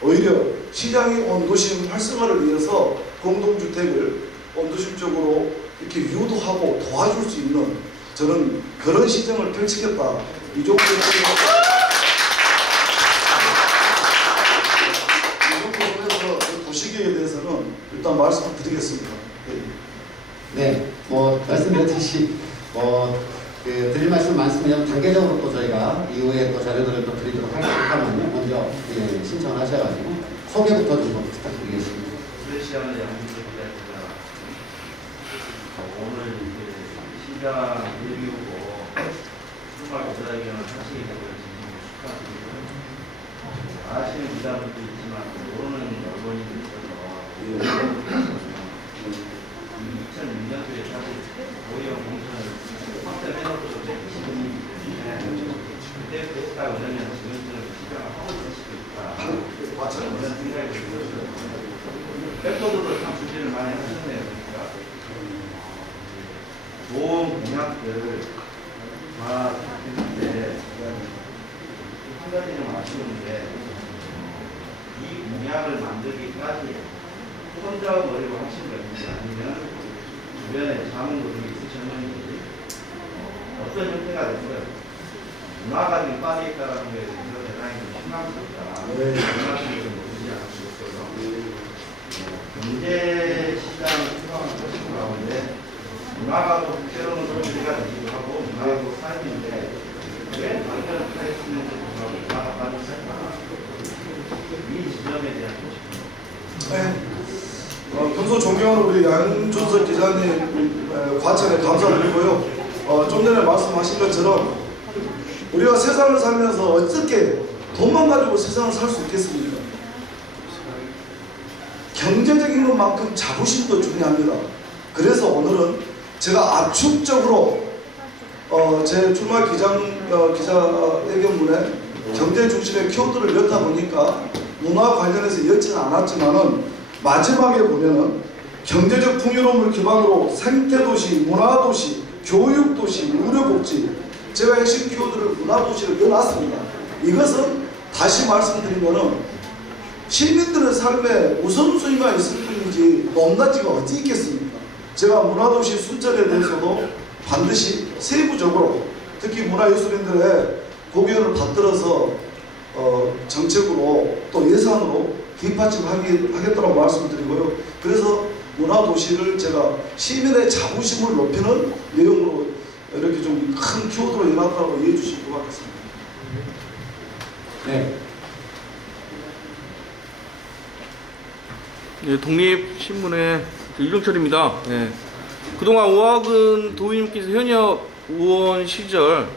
오히려 시장이 원도심 활성화를 위해서 공동주택을 원도심 쪽으로 이렇게 유도하고 도와줄 수 있는 저는 그런 시정을 펼치겠다. 이 정도 부분에서 도시계획에 대해서는 일단 말씀을 드리겠습니다. 네, 뭐 말씀드렸듯이 드릴 말씀 많습니다. 단계적으로 또 저희가 이후에 또 자료들을 또 드리도록 하겠지만요. 먼저 신청을 하셔가지고 소개부터 좀 부탁드리겠습니다. 시장을 양주기자가 오늘 시장 예비후보 출마 기자회견을 하시게 된 것을 진심으로 축하드리고요. 아시는 기자분도 있지만 모르는 언론인이 있어서 2006년도에 사실 오영 공천을 확정해놓고 뺏기신 분이기 때문에 그때부터 딱 오려면 지금처럼 시장을 하고 있을 수도 있다. 그런 생각이 들었어요. 백도도도 참 준비를 많이 하셨네요. 그러니까 좋은 공약들 했는데 한 가지는 아쉬운데 이 공약을 만들기까지 혼자 머리로 하신 건지 아니면 주변에 자문들이 있으셨는지 어떤 형태가 됐어요. 문화가 좀 빠져있다는 거에 대해서 대단히 좀 실망스럽다. 문화적인 좀 모르지 않을 수 있어서 경제시장 수강을 하신 가운데 문화가도 때로는 문제가 되기도 하고 문화가도 삶인데 왜 완전 프레스면서 문화가 빠졌을까? 이 지점에 대한 소식입니다. 네. 평소 존경하는 우리 양준석 기자님 과찬에 감사드리고요. 좀 전에 말씀하신 것처럼 우리가 세상을 살면서 어떻게 돈만 가지고 세상을 살 수 있겠습니까? 경제적인 것만큼 자부심도 중요합니다. 그래서 오늘은 제가 압축적으로 제 출마 기자회견문에 경제 중심의 키워드를 넣다 보니까 문화 관련해서 엮지는 않았지만은 마지막에 보면은 경제적 풍요로움을 기반으로 생태도시, 문화도시, 교육도시, 의료복지 제가 핵심 키워드를 문화도시를 넣어놨습니다. 이것은 다시 말씀드리면은 시민들의 삶에 우선순위가 있을 뿐이지 높낮이가 어디 있겠습니까? 제가 문화도시 순천에 대해서도 반드시 세부적으로 특히 문화예술인들의 고견을 받들어서 정책으로 또 예산으로 뒷받침하겠다고 말씀드리고요. 그래서 문화도시를 제가 시민의 자부심을 높이는 내용으로 이렇게 좀 큰 키워드로 해놨다고 이해해 주실 것 같습니다. 네. 네, 독립신문의 이종철입니다. 네. 그동안 오학은 도의님께서 현역 의원 시절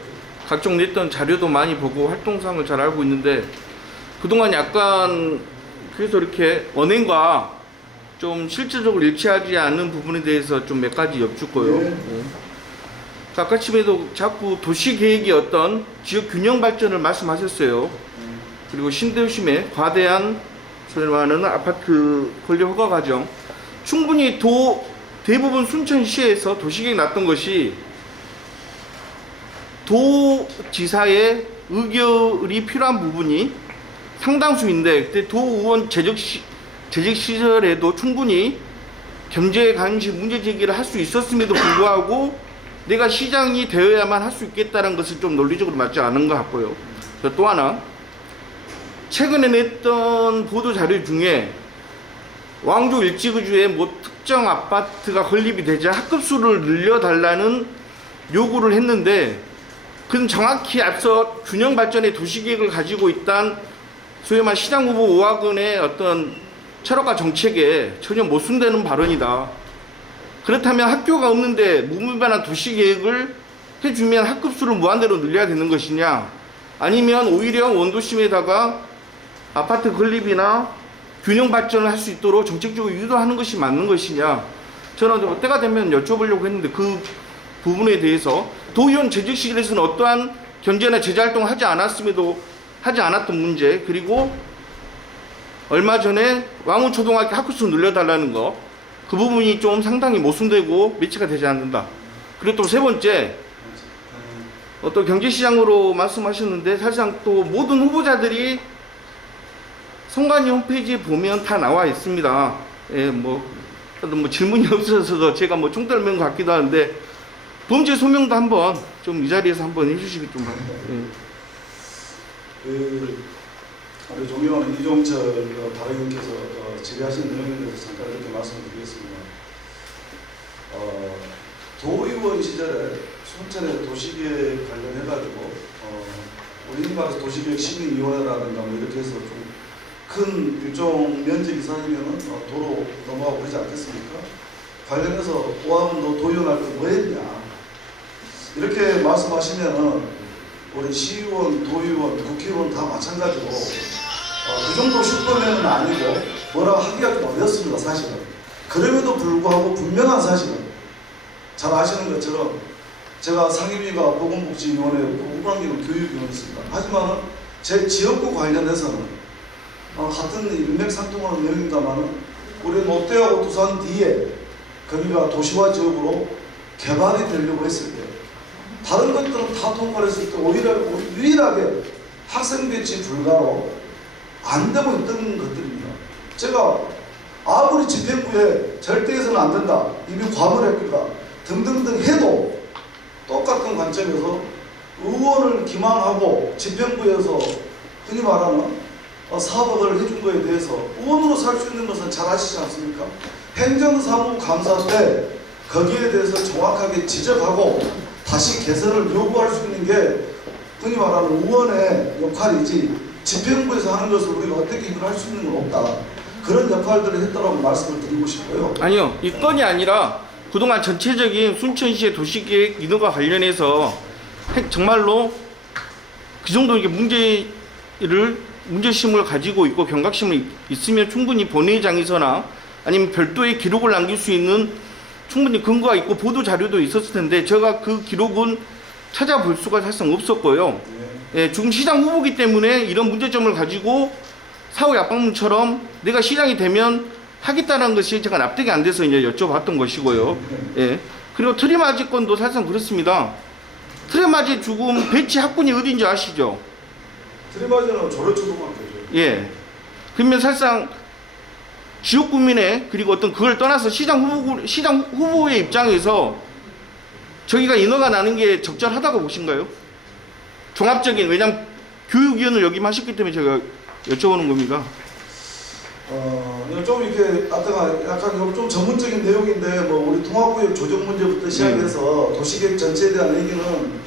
각종 냈던 자료도 많이 보고 활동상을 잘 알고 있는데 그동안 약간 그래서 이렇게 언행과 좀 실질적으로 일치하지 않는 부분에 대해서 좀 몇 가지 여쭙고요. 네. 네. 아까 침에도 자꾸 도시계획의 어떤 지역 균형 발전을 말씀하셨어요. 그리고 신도심의 과대한 소위 말하는 아파트 권리 허가 과정 충분히 대부분 순천시에서 도시계획 났던 것이 도지사의 의결이 필요한 부분이 상당수인데 그때 도의원 재직 시절에도 충분히 경제에 관심 문제 제기를 할 수 있었음에도 불구하고 내가 시장이 되어야만 할 수 있겠다는 것을 좀 논리적으로 맞지 않은 것 같고요. 또 하나 최근에 냈던 보도 자료 중에 왕조 일지구주에 뭐 특정 아파트가 건립이 되자 합급수를 늘려달라는 요구를 했는데 그건 정확히 앞서 균형 발전의 도시계획을 가지고 있던 소위 말 시장 후보 오학은의 어떤 철학과 정책에 전혀 모순되는 발언이다. 그렇다면 학교가 없는데 무분별한 도시계획을 해주면 학급수를 무한대로 늘려야 되는 것이냐 아니면 오히려 원도심에다가 아파트 건립이나 균형 발전을 할 수 있도록 정책적으로 유도하는 것이 맞는 것이냐 저는 때가 되면 여쭤보려고 했는데 그 부분에 대해서 도의원 재직 시절에서는 어떠한 견제나 제재 활동을 하지 않았던 문제 그리고 얼마 전에 왕우초등학교 학급수 늘려달라는 거 그 부분이 좀 상당히 모순되고 매치가 되지 않는다. 그리고 또 세 번째 또 경제시장으로 말씀하셨는데 사실상 또 모든 후보자들이 선관위 홈페이지에 보면 다 나와 있습니다. 예, 뭐 질문이 없어서 제가 뭐 총대를 맨 것 같기도 하는데 범죄 소명도 한번 좀 이 자리에서 한번 해주시기 좀 바랍니다. 예. 우리 존경하는 이종철 발의원께서 질의하신 내용에 대해서 잠깐 이렇게 말씀을 드리겠습니다. 도의원 시절에 순천의 도시계획 관련해가지고 우리 말해서 도시계획 시민위원회라든가 뭐 이렇게 해서 좀 큰 일종 면적 이상이면 도로 넘어가고 그러지 않겠습니까? 관련해서 오하면 너 도의원 할 때 뭐 했냐? 이렇게 말씀하시면은 우리 시의원, 도의원, 국회의원 다 마찬가지고 그 정도 슈퍼맨은 아니고 뭐라고 하기가 좀 어렵습니다, 사실은. 그럼에도 불구하고 분명한 사실은 잘 아시는 것처럼 제가 상임위가 보건복지위원회였고 후반기는 교육위원회였습니다. 하지만 제 지역구 관련해서는 같은 일맥상통하는 내용입니다만 우리 롯데하고 두산 뒤에 거기가 도시화 지역으로 개발이 되려고 했을 때 다른 것들은 다 통과를 했을 때 오히려 유일하게 학생 배치 불가로 안 되고 있던 것들입니다. 제가 아무리 집행부에 절대 해서는 안 된다, 이미 과몰했다 등등등 해도 똑같은 관점에서 의원을 기망하고 집행부에서 흔히 말하는 사업을 해준 거에 대해서 의원으로 살 수 있는 것은 잘 아시지 않습니까? 행정사무감사 때 거기에 대해서 정확하게 지적하고 다시 개선을 요구할 수 있는 게 흔히 말하는 의원의 역할이지 집행부에서 하는 것을 우리가 어떻게 이걸 할 수 있는 건 없다. 그런 역할들을 했다라고 말씀을 드리고 싶고요. 아니요, 이 건이 아니라 그동안 전체적인 순천시의 도시계획 인허가 관련해서 정말로 그 정도 이게 문제심을 가지고 있고 경각심을 있으면 충분히 본회의장에서나 아니면 별도의 기록을 남길 수 있는 충분히 근거가 있고 보도 자료도 있었을 텐데 제가 그 기록은 찾아볼 수가 사실상 없었고요. 예, 지금 시장 후보기 때문에 이런 문제점을 가지고 사후 약방문처럼 내가 시장이 되면 하겠다는 것이 제가 납득이 안 돼서 이제 여쭤봤던 것이고요. 예. 그리고 트리마지 건도 사실상 그렇습니다. 트리마지 죽음 배치 학군이 어딘지 아시죠? 트리마지는 조려초등학교죠. 예. 그러면 사실상 지역구민의 그리고 어떤 그걸 떠나서 시장 후보의 입장에서 저기가 인허가 나는 게 적절하다고 보신가요? 종합적인, 왜냐면 교육위원을 역임하셨기 때문에 제가 여쭤보는 겁니다. 좀 이렇게 아까 약간 좀 전문적인 내용인데 뭐 우리 통합구역 조정 문제부터 시작해서 도시계획 전체에 대한 얘기는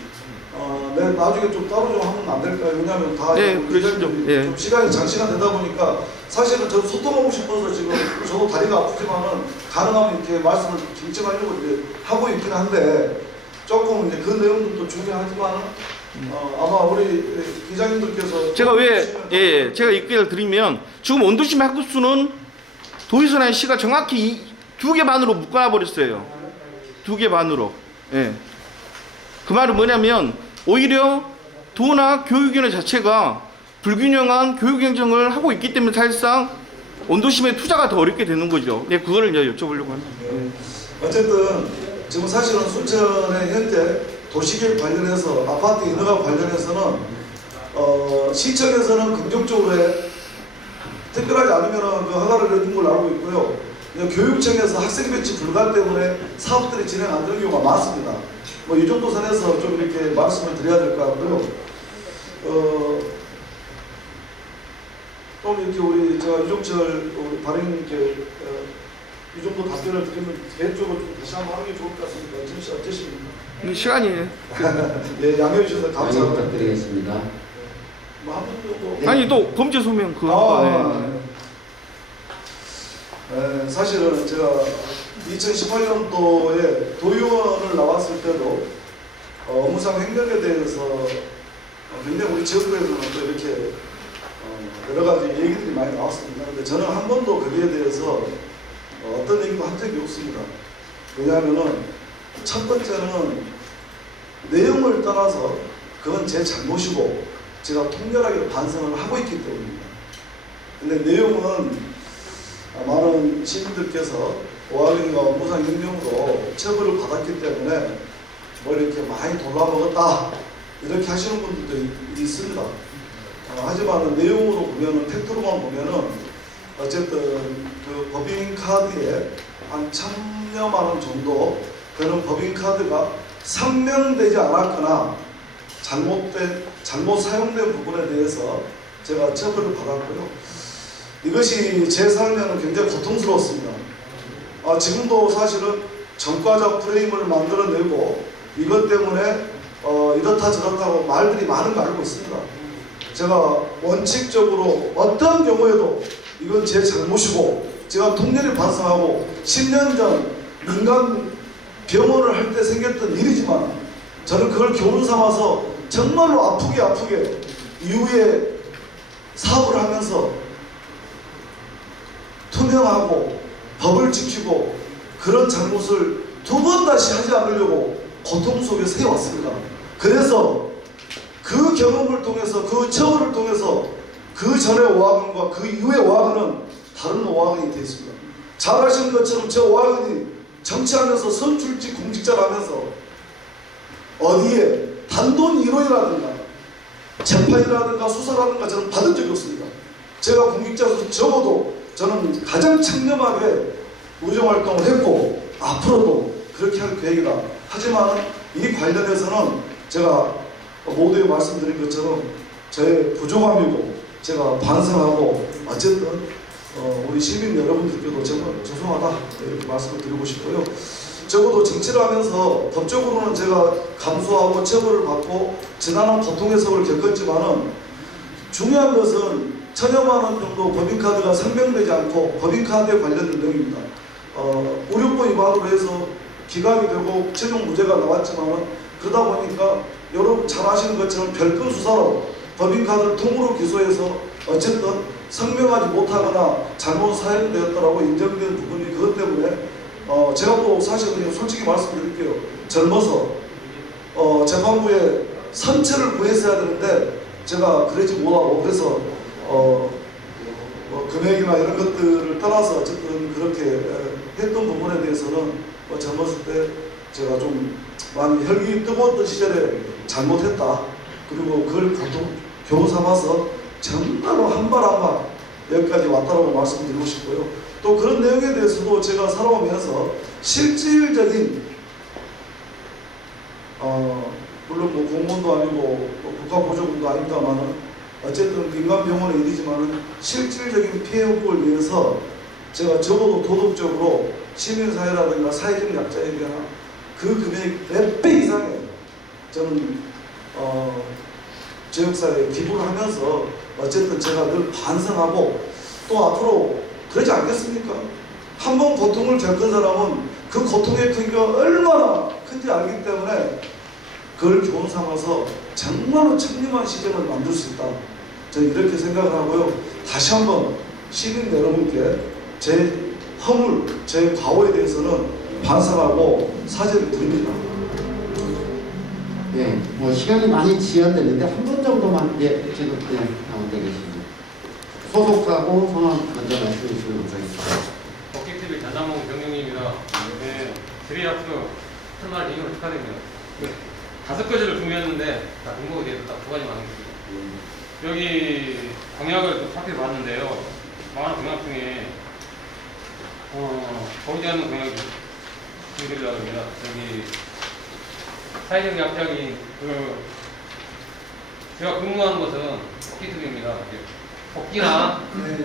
내가 나중에 좀 따로 좀 하면 안 될까요? 왜냐하면 다 그러시죠. 좀 시간이 장시간 되다 보니까 사실은 저도 소통하고 싶어서 지금 저도 다리가 아프지만은 가능하면 이렇게 말씀을 경청하려고 이제 하고 있긴 한데 조금 이제 그 내용들도 중요하지만은 아마 우리 기자님들께서 제가 제가 얘기를 드리면 지금 원도심 학구수는 도의선한 시가 정확히 2개 반으로 묶어놔 버렸어요. 2개 반으로. 예. 그 말은 뭐냐면 오히려 도나 교육위원회 자체가 불균형한 교육행정을 하고 있기 때문에 사실상 원도심의 투자가 더 어렵게 되는 거죠. 네, 그거를 이제 여쭤보려고 합니다. 어쨌든 지금 사실은 순천의 현재 도시계획 관련해서 아파트 인허가 관련해서는 시청에서는 긍정적으로 특별하지 않으면 그 허가를 내준 걸로 알고 있고요. 교육청에서 학생 배치 불가 때문에 사업들이 진행 안 되는 경우가 많습니다. 뭐 이 정도 선에서 좀 이렇게 말씀을 드려야 될 것 같고요. 좀 이렇게 우리 제가 이종철 우리 발행님께 이 정도 답변을 드리면 개인적으로 좀 다시 한번 하는 게 좋을 것 같습니다. 어떠십니까? 시간이 예, 양해해 주셔서 양해 감사합니다. 부탁드리겠습니다. 뭐한 분도 네. 아니 또 범죄 소명 그거 사실은 제가 2018년도에 도의원을 나왔을 때도 업무상 횡령에 대해서 굉장히 우리 지역구에서는 또 이렇게 여러 가지 얘기들이 많이 나왔습니다. 근데 저는 한 번도 거기에 대해서 어떤 얘기도 한 적이 없습니다. 왜냐하면은 첫 번째는 내용을 떠나서 그건 제 잘못이고 제가 통렬하게 반성을 하고 있기 때문입니다. 근데 내용은 많은 시민들께서 오하경과 업무상 횡령으로 처벌을 받았기 때문에 뭘 이렇게 많이 돌아먹었다 이렇게 하시는 분들도 있습니다. 하지만 내용으로 보면은 팩트로만 보면은 어쨌든 그 법인카드에 한 1,000여만 원 정도 되는 법인카드가 상명되지 않았거나 잘못 사용된 부분에 대해서 제가 처벌을 받았고요. 이것이 제 삶에는 굉장히 고통스러웠습니다. 지금도 사실은 전과자 프레임을 만들어내고 이것 때문에 이렇다 저렇다고 말들이 많은 거 알고 있습니다. 제가 원칙적으로 어떤 경우에도 이건 제 잘못이고 제가 통렬히 반성하고 10년 전 민간 병원을 할 때 생겼던 일이지만 저는 그걸 교훈 삼아서 정말로 아프게 이후에 사업을 하면서 투명하고 법을 지키고 그런 잘못을 두 번 다시 하지 않으려고 고통 속에서 해왔습니다. 그래서 그 경험을 통해서 그 처벌을 통해서 그 전의 오하근과 그 이후의 오하근은 다른 오하근이 되었습니다. 잘 아시는 것처럼 제 오하근이 정치하면서 선출직 공직자라면서 어디에 단돈 1원이라든가 재판이라든가 수사라든가 저는 받은 적이 없습니다. 제가 공직자로서 적어도 저는 가장 청렴하게 의정활동을 했고 앞으로도 그렇게 할 계획이다. 하지만 이 관련해서는 제가 모두에 말씀드린 것처럼 저의 부족함이고 제가 반성하고 어쨌든 우리 시민 여러분들께도 정말 죄송하다 이렇게 말씀을 드리고 싶고요. 적어도 정치를 하면서 법적으로는 제가 감수하고 처벌을 받고 지난한 고통 해석을 겪었지만은 중요한 것은 1000여만 원 정도 법인카드가 상명되지 않고 법인카드에 관련된 내용입니다. 의료법 위반으로 해서 기각이 되고 최종 무죄가 나왔지만은 그러다 보니까 여러분 잘 아시는 것처럼 별건 수사로 법인카드를 통으로 기소해서 어쨌든 성명하지 못하거나 잘못 사용되었다라고 인정된 부분이 그것 때문에 제가 또 사실 그냥 솔직히 말씀드릴게요. 젊어서 재판부에 선처를 구했어야 되는데 제가 그러지 못하고 그래서 금액이나 이런 것들을 떠나서 어쨌든 그렇게 했던 부분에 대해서는 젊었을 때 제가 좀 많이 혈기 뜨거웠던 시절에 잘못했다. 그리고 그걸 교훈 삼아서 정말로 한 발 한 발 여기까지 왔다라고 말씀드리고 싶고요. 또 그런 내용에 대해서도 제가 살아오면서 실질적인 물론 뭐 공무원도 아니고 국가보조금도 아닙니다만은 어쨌든 민간병원의 일이지만은 실질적인 피해 회복을 위해서 제가 적어도 도덕적으로 시민사회라든가 사회적 약자에게나 그 금액 몇 배 이상의 저는 지역사회에 기부를 하면서 어쨌든 제가 늘 반성하고 또 앞으로 그러지 않겠습니까? 한 번 고통을 겪은 사람은 그 고통의 크기가 얼마나 큰지 알기 때문에 그걸 교훈 삼아서 정말로 청렴한 시정을 만들 수 있다. 저는 이렇게 생각을 하고요. 다시 한번 시민 여러분께 제 허물, 제 과오에 대해서는 반성하고 사죄를 드립니다. 네, 뭐 시간이 많이 지연됐는데 한 분 정도만 지금 가운데 계십니다. 소속하고 성함 먼저 말씀해 주시면 감사하겠습니다. 복귀TV 전남홍 경영님입니다. 네, 드리아트 설날 이후로 축하드립니다. 5가지를 준비했는데 다 등록에 대해서 딱 2가지만 하겠습니다. 여기 공약을 또 살펴봤는데요. 많은 공약 중에 보이지 않는 공약이 준비되려고 합니다. 여기 사회적 약자인 제가 근무하는 것은 복귀TV입니다. 복귀나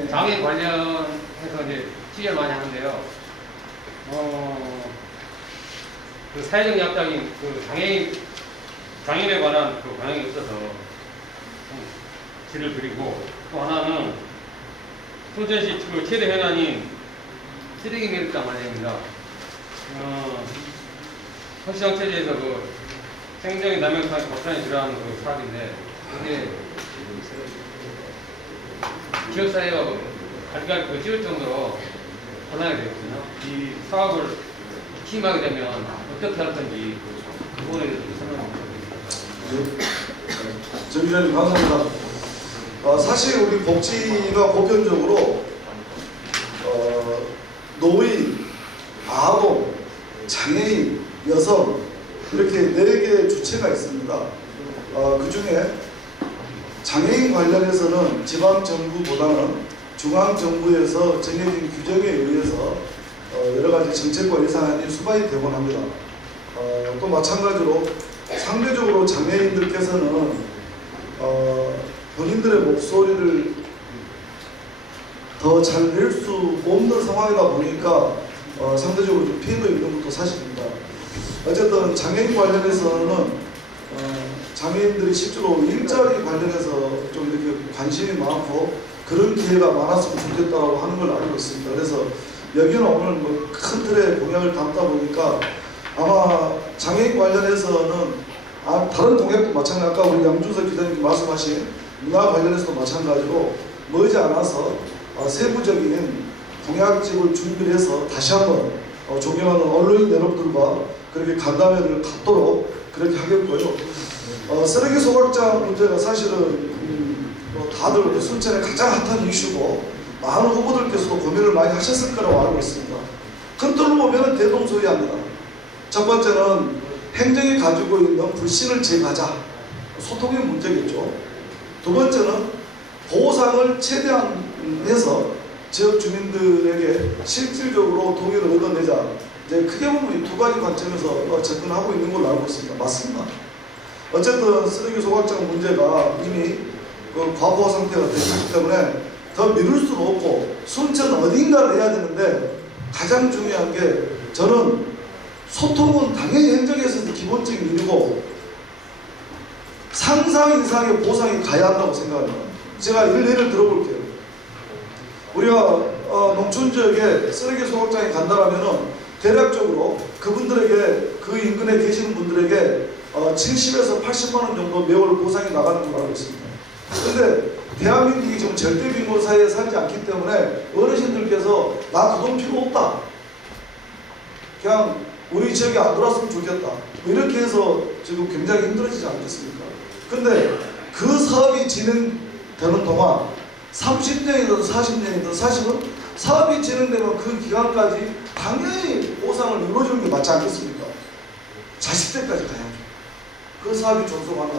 장애 관련해서 이제 취재를 많이 하는데요. 그 사회적 약자인 그 장애인에 관한 그 방향이 없어서 질을 드리고, 또 하나는 순천시 그 최대 현안인 쓰레기 매립장 관련입니다. 서시장 체제에서 그 생명의 남용상의 법산이 들어가는 그 사업인데, 이게 지역사회가 갈갈 그 지을 정도로 혼란이 되거든요. 이 사업을 팀하게 되면 어떻게 할 건지 그 부분에 대해서 설명드립니다. 정 기자님 감사합니다. 사실 우리 복지가 보편적으로 노인, 아동, 장애인, 여성 이렇게 4개의 주체가 있습니다. 그 중에 장애인 관련해서는 지방정부보다는 중앙정부에서 정해진 규정에 의해서 여러 가지 정책과 예산안이 수반이 되곤 합니다. 또 마찬가지로 상대적으로 장애인들께서는 본인들의 목소리를 더 잘 낼 수 없는 상황이다 보니까 상대적으로 좀 피해가 있는 것도 사실입니다. 어쨌든 장애인 관련해서는 장애인들이 실제로 일자리 관련해서 좀 이렇게 관심이 많고 그런 기회가 많았으면 좋겠다고 하는 걸 알고 있습니다. 그래서 여기는 오늘 뭐 큰 틀의 공약을 담다 보니까 아마 장애인 관련해서는 다른 공약도 마찬가지, 아까 우리 양준석 기자님이 말씀하신 문화 관련해서도 마찬가지로 머지 않아서 세부적인 공약집을 준비를 해서 다시 한번 존경하는 언론인 여러분들과 그렇게 간담회를 갖도록 그렇게 하겠고요. 쓰레기 소각장 문제가 사실은 다들 우리 순천의 가장 핫한 이슈고 많은 후보들께서도 고민을 많이 하셨을 거라고 알고 있습니다. 큰 틀로 보면 대동소이합니다. 첫 번째는 행정이 가지고 있는 불신을 제거하자. 소통의 문제겠죠. 두 번째는 보상을 최대한 해서 지역 주민들에게 실질적으로 동의를 얻어내자. 이제 크게 보면 이 두 가지 관점에서 접근하고 있는 걸로 알고 있습니다. 맞습니다. 어쨌든 쓰레기 소각장 문제가 이미 과거 상태가 되기 때문에 더 미룰 수는 없고 순천 어딘가를 해야 되는데 가장 중요한 게 저는 소통은 당연히 행정에 있어서 기본적인 일이고 상상 이상의 보상이 가야 한다고 생각합니다. 제가 예를 들어볼게요. 우리가 농촌 지역에 쓰레기 소각장이 간다라면은 대략적으로 그분들에게 그 인근에 계시는 분들에게 70에서 80만 원 정도 매월 보상이 나가는 걸로 알고 있습니다. 근데 대한민국이 지금 절대 빈곤 사회에 살지 않기 때문에 어르신들께서 나 그 돈 필요 없다. 그냥 우리 지역에 안 들어왔으면 좋겠다. 이렇게 해서 지금 굉장히 힘들어지지 않겠습니까? 근데 그 사업이 진행되는 동안 30년이든 40년이든 사실은 사업이 진행되면 그 기간까지 당연히 보상을 이루어주는 게 맞지 않겠습니까? 자식 때까지 가야죠. 그 사업이 존속하나.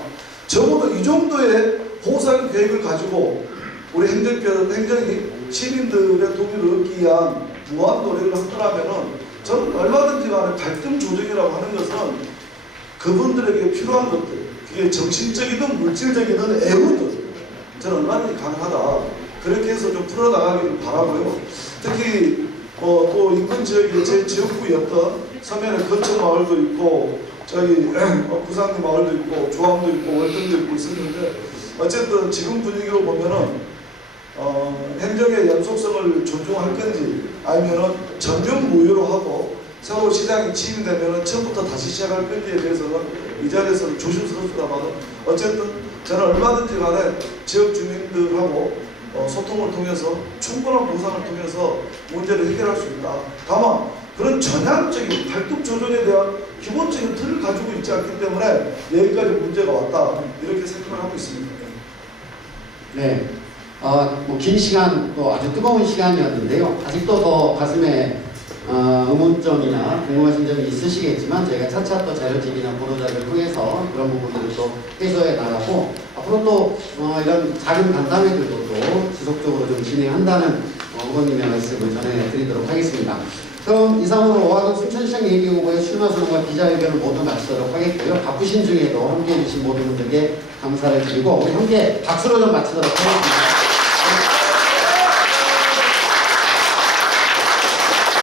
적어도 이 정도의 보상 계획을 가지고 우리 행정이 시민들의 동의를 얻기 위한 무한 노력을 한다면은 저는 얼마든지 간에 갈등 조정이라고 하는 것은 그분들에게 필요한 것들, 그게 정신적이든 물질적이든 애우든 저는 얼마든지 가능하다. 그렇게 해서 좀 풀어나가기를 바라고요. 특히 또 인근 지역에 제 지역구였던 서면에 거처마을도 있고 저기 부산리 마을도 있고 조항도 있고 월등도 있고 있었는데 어쨌든 지금 분위기로 보면은 행정의 연속성을 존중할 건지 아니면은 전면 무효로 하고 새로 시장이 진행되면은 처음부터 다시 시작할 건지에 대해서는 이 자리에서는 조심스럽습니다만 어쨌든 저는 얼마든지 간에 지역 주민들하고 소통을 통해서 충분한 보상을 통해서 문제를 해결할 수 있다. 다만 그런 전향적인 갈등 조정에 대한 기본적인 틀을 가지고 있지 않기 때문에 여기까지 문제가 왔다. 이렇게 생각을 하고 있습니다. 네. 긴 시간, 또 아주 뜨거운 시간이었는데요. 아직도 더 가슴에 의문점이나 궁금하신 점이 있으시겠지만 저희가 차차 또 자료집이나 보도자를 통해서 그런 부분들을 또 해소해 나가고 앞으로 또 이런 작은 간담회들도 또 지속적으로 좀 진행한다는 후보님의 말씀을 전해드리도록 하겠습니다. 그럼 이상으로 오하동 순천시장 예비후보의 출마 선언과 기자회견을 모두 마치도록 하겠고요. 바쁘신 중에도 함께해 주신 모든 분들께 감사를 드리고 우리 함께 박수로 좀 마치도록 하겠습니다.